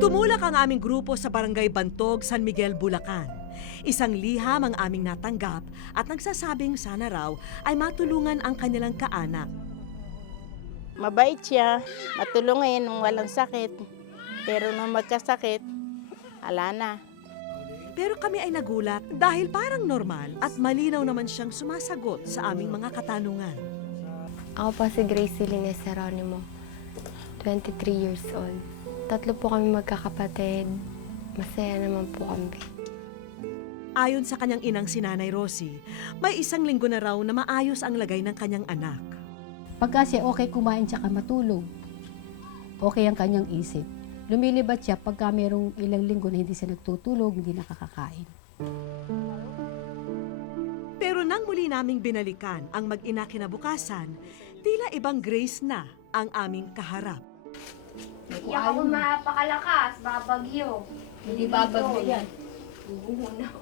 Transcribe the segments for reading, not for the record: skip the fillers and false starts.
Tumulak ang aming grupo sa Barangay Bantog, San Miguel, Bulacan. Isang liham ang aming natanggap at nagsasabing sana raw ay matulungan ang kanilang kaanak. Mabait siya, matulungin nung walang sakit. Pero nung magkasakit, ala na. Pero kami ay nagulat dahil parang normal at malinaw naman siyang sumasagot sa aming mga katanungan. Ako po si Gracie Lines Geronimo, 23 years old. 3 po kami magkakapatid. Masaya naman po kami. Ayon sa kanyang inang si Nanay Rosie, may 1 linggo na raw na maayos ang lagay ng kanyang anak. Pagka siya okay kumain tsaka matulog, okay ang kanyang isip. Lumilibat siya pagka mayroong ilang linggo na hindi siya nagtutulog, hindi nakakakain. Pero nang muli naming binalikan ang mag-ina kinabukasan, tila ibang Grace na ang aming kaharap. Hindi ako mapakalakas, babagyo. Hindi babagyo yan. Uunaw.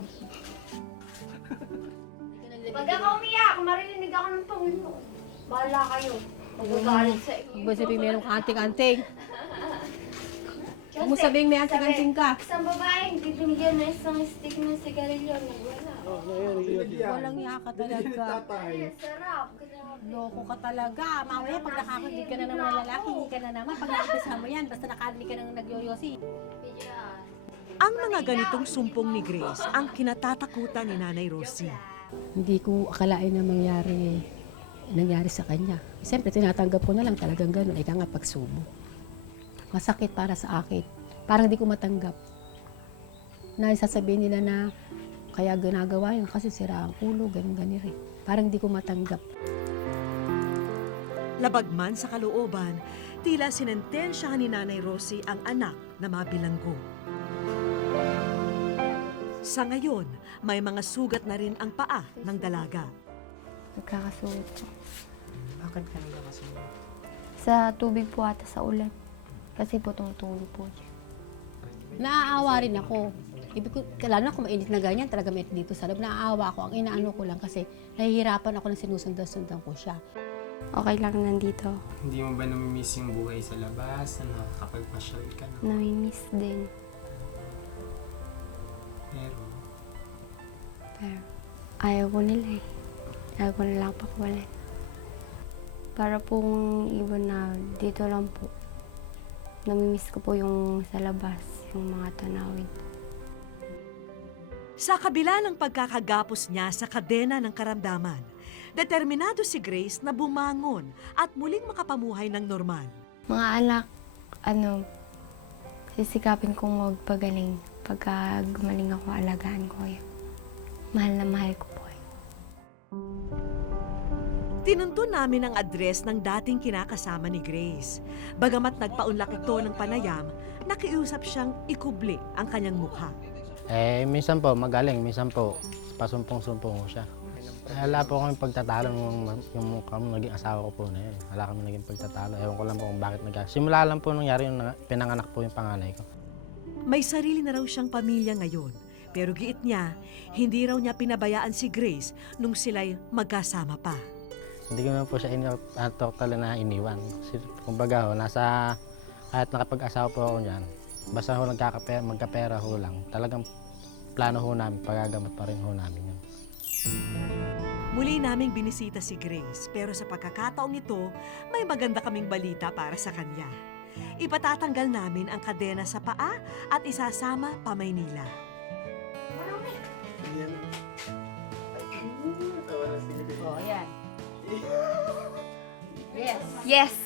Pag ako umiyak, maririnig ako ng Panginoon. Bahala kayo. Magagalit sa iyo. Huwag mo sabihin mayroong anting-anting. Huwag mo sabihin may anting-anting ka. Isang babaeng titinigyan na isang stick ng sigarilyo. Wala. Walang niya ka talaga. Ay, sarap. Grabe. Loko ka talaga. Mamaya pag nakakagid ka na naman ng lalaki, hindi ka na naman. Pag nakakisa mo yan, basta nakadli ka ng nagyoyosi. Yan. Ang mga ganitong sumpong ni Grace ang kinatatakutan ni Nanay Rosie. Hindi ko akalain na nangyari sa kanya. Siyempre, tinatanggap ko na lang talagang gano'n. Ika nga pagsubo. Masakit para sa akin. Parang di ko matanggap. Na sasabihin nila na kaya ginagawa yun kasi sira ang ulo, ganun-ganun rin. Parang di ko matanggap. Labagman sa kalooban, tila sinentensyahan ni Nanay Rosie ang anak na mabilanggo. Sa ngayon, may mga sugat na rin ang paa ng dalaga. Nagkakasuot po. Bakit ka nagkakasuot? Sa tubig po ata sa ulan. Kasi po tumutulog po siya. Naaawa rin ako. Ibig ko, lalo na kung mainit na ganyan, talaga mainit dito sa loob. Naaawa ako. Ang inaano ko lang kasi nahihirapan ako na sinusundan-sundan ko siya. Okay lang nandito. Hindi mo ba namimiss yung buhay sa labas na nakakapagpasyal ka na? Namimiss din. Pero ayaw ko nila eh. Ayaw ko nila pakwalin. Para pong iba na dito lang po. Namimiss ko po yung sa labas, yung mga tanawin. Sa kabila ng pagkakagapos niya sa kadena ng karamdaman, determinado si Grace na bumangon at muling makapamuhay ng normal. Mga anak, sisikapin kong magpagaling. Pagka gumaling ako, alagaan ko yun. Mahal na mahal ko po yun. Tinuntun namin ang address ng dating kinakasama ni Grace. Bagamat nagpaunlak ito ng panayam, nakiusap siyang ikubli ang kanyang mukha. Minsan po magaling, minsan po pasumpong-sumpong ko siya. Wala po kami pagtatalo yung naging asawa ko po na yun. Wala kami naging pagtatalo. Ewan ko lang po kung bakit simula lang po nangyari yung pinanganak po yung panganay ko. May sarili na raw siyang pamilya ngayon. Pero giit niya, hindi raw niya pinabayaan si Grace nung sila'y magkasama pa. Hindi ko naman po siya total na iniwan. Kasi, kumbaga kahit nakapag-asawa po ako dyan, basta ho magkapera ho lang, talagang plano ho namin, pagagamot pa rin ho namin yun. Muli naming binisita si Grace, pero sa pagkakataong ito, may maganda kaming balita para sa kanya. Ipatatanggal namin ang kadena sa paa at isasama pa Maynila. Oh, yan. Yes.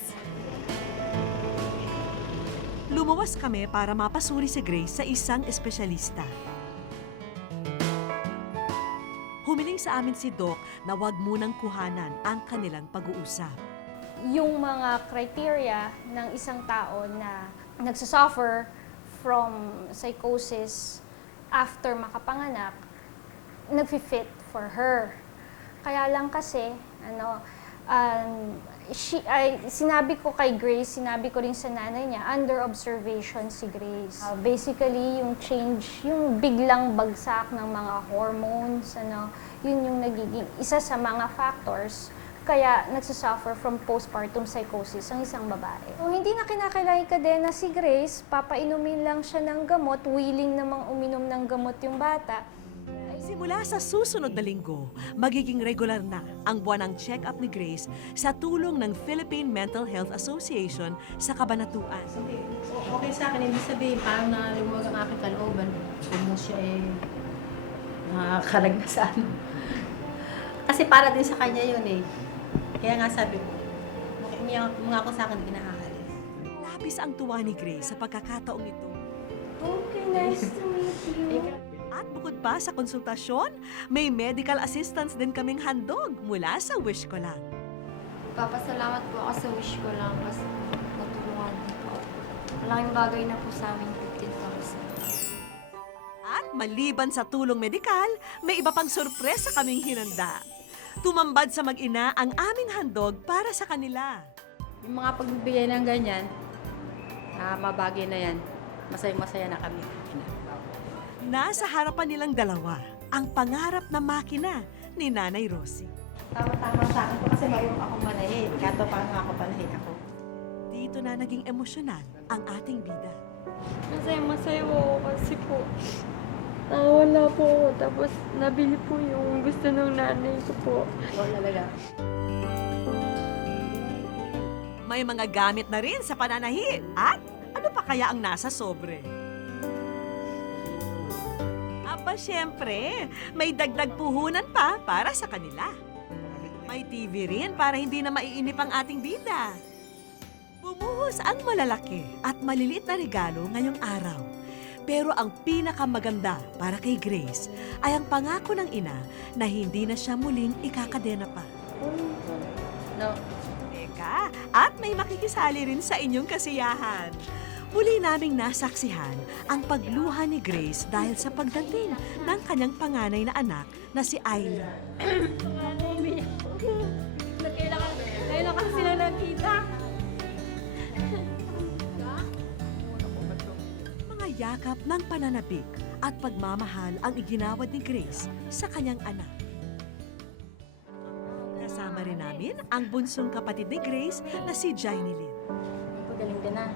Lumuwas kami para mapasuri si Grace sa isang espesyalista. Humiling sa amin si Doc na huwag munang kuhanan ang kanilang pag-uusap. Yung mga criteria ng isang tao na nagsasuffer from psychosis after makapanganak, nagfi-fit for her. Kaya lang kasi, sinabi ko kay Grace, sinabi ko rin sa nanay niya, under observation si Grace. Basically, yung change, yung biglang bagsak ng mga hormones, yun yung nagiging isa sa mga factors kaya nagsasuffer from postpartum psychosis ang isang babae. So, hindi na kinakailangan kadena si Grace, papainumin lang siya ng gamot, willing namang uminom ng gamot yung bata. Simula sa susunod na linggo, magiging regular na ang buwanang check-up ni Grace sa tulong ng Philippine Mental Health Association sa Kabanatuan. Okay sa akin, hindi sabihin parang nalumuwag ang aking kalooban. Kung mo siya nakakalag na sa ano. Kasi para din sa kanya yun eh. Kaya nga sabi ko, mga ako sa akin, hindi nakakalis. Labis ang tuwa ni Grace sa pagkakataong ito. Okay, nice to meet you. At bukod pa sa konsultasyon, may medical assistance din kaming handog mula sa Wish Ko Lang. Papasalamat po ako sa wish ko lang kasi natulungan din po. Malaking bagay na po sa amin 15,000. At maliban sa tulong medikal, may iba pang sorpresa kaming hinanda. Tumambad sa mag-ina ang aming handog para sa kanila. Yung mga pagbibigay ng ganyan, mabagay na yan. Masaya-masaya na kami. Nasa harapan nilang dalawa ang pangarap na makina ni Nanay Rosie. Tama-tama sa akin po kasi mayroon akong manahin. Kato paano ako panahin ako. Dito na naging emosyonal ang ating bida. Masaya po ako kasi po wala po ako. Tapos nabili po yung gusto ng nanay ko po. Oo talaga. May mga gamit na rin sa pananahi. At ano pa kaya ang nasa sobre? Aba, syempre, may dagdag puhunan pa para sa kanila. May TV rin para hindi na maiinip ang ating bida. Bumuhos ang malalaki at maliliit na regalo ngayong araw. Pero ang pinakamaganda para kay Grace ay ang pangako ng ina na hindi na siya muling ikakadena pa. No. Teka, at may makikisali rin sa inyong kasiyahan. Muli naming nasaksihan ang pagluha ni Grace dahil sa pagdating ng kanyang panganay na anak na si Aileen. Ngayon lang kasi sila nakita. Mga yakap ng pananabik at pagmamahal ang iginawad ni Grace sa kanyang anak. Kasama rin namin ang bunsong kapatid ni Grace na si Jainilyn. Pagaling ka na.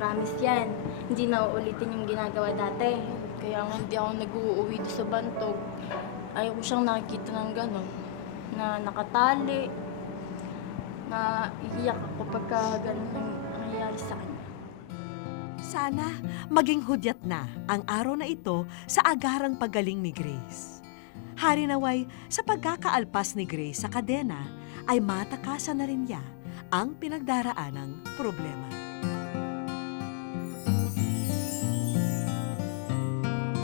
Promise yan. Hindi na uulitin yung ginagawa dati. Kaya nga hindi ako nag-uuwi doon sa bantog. Ayaw ko siyang nakikita ng gano'n. Na nakatali. Na iiyak ako pagka gano'n yung nangyayari sa kanya. Sana maging hudyat na ang araw na ito sa agarang paggaling ni Grace. Hari naway, sa pagkakaalpas ni Grace sa kadena, ay matakasan na rin niya ang pinagdaraanang problema.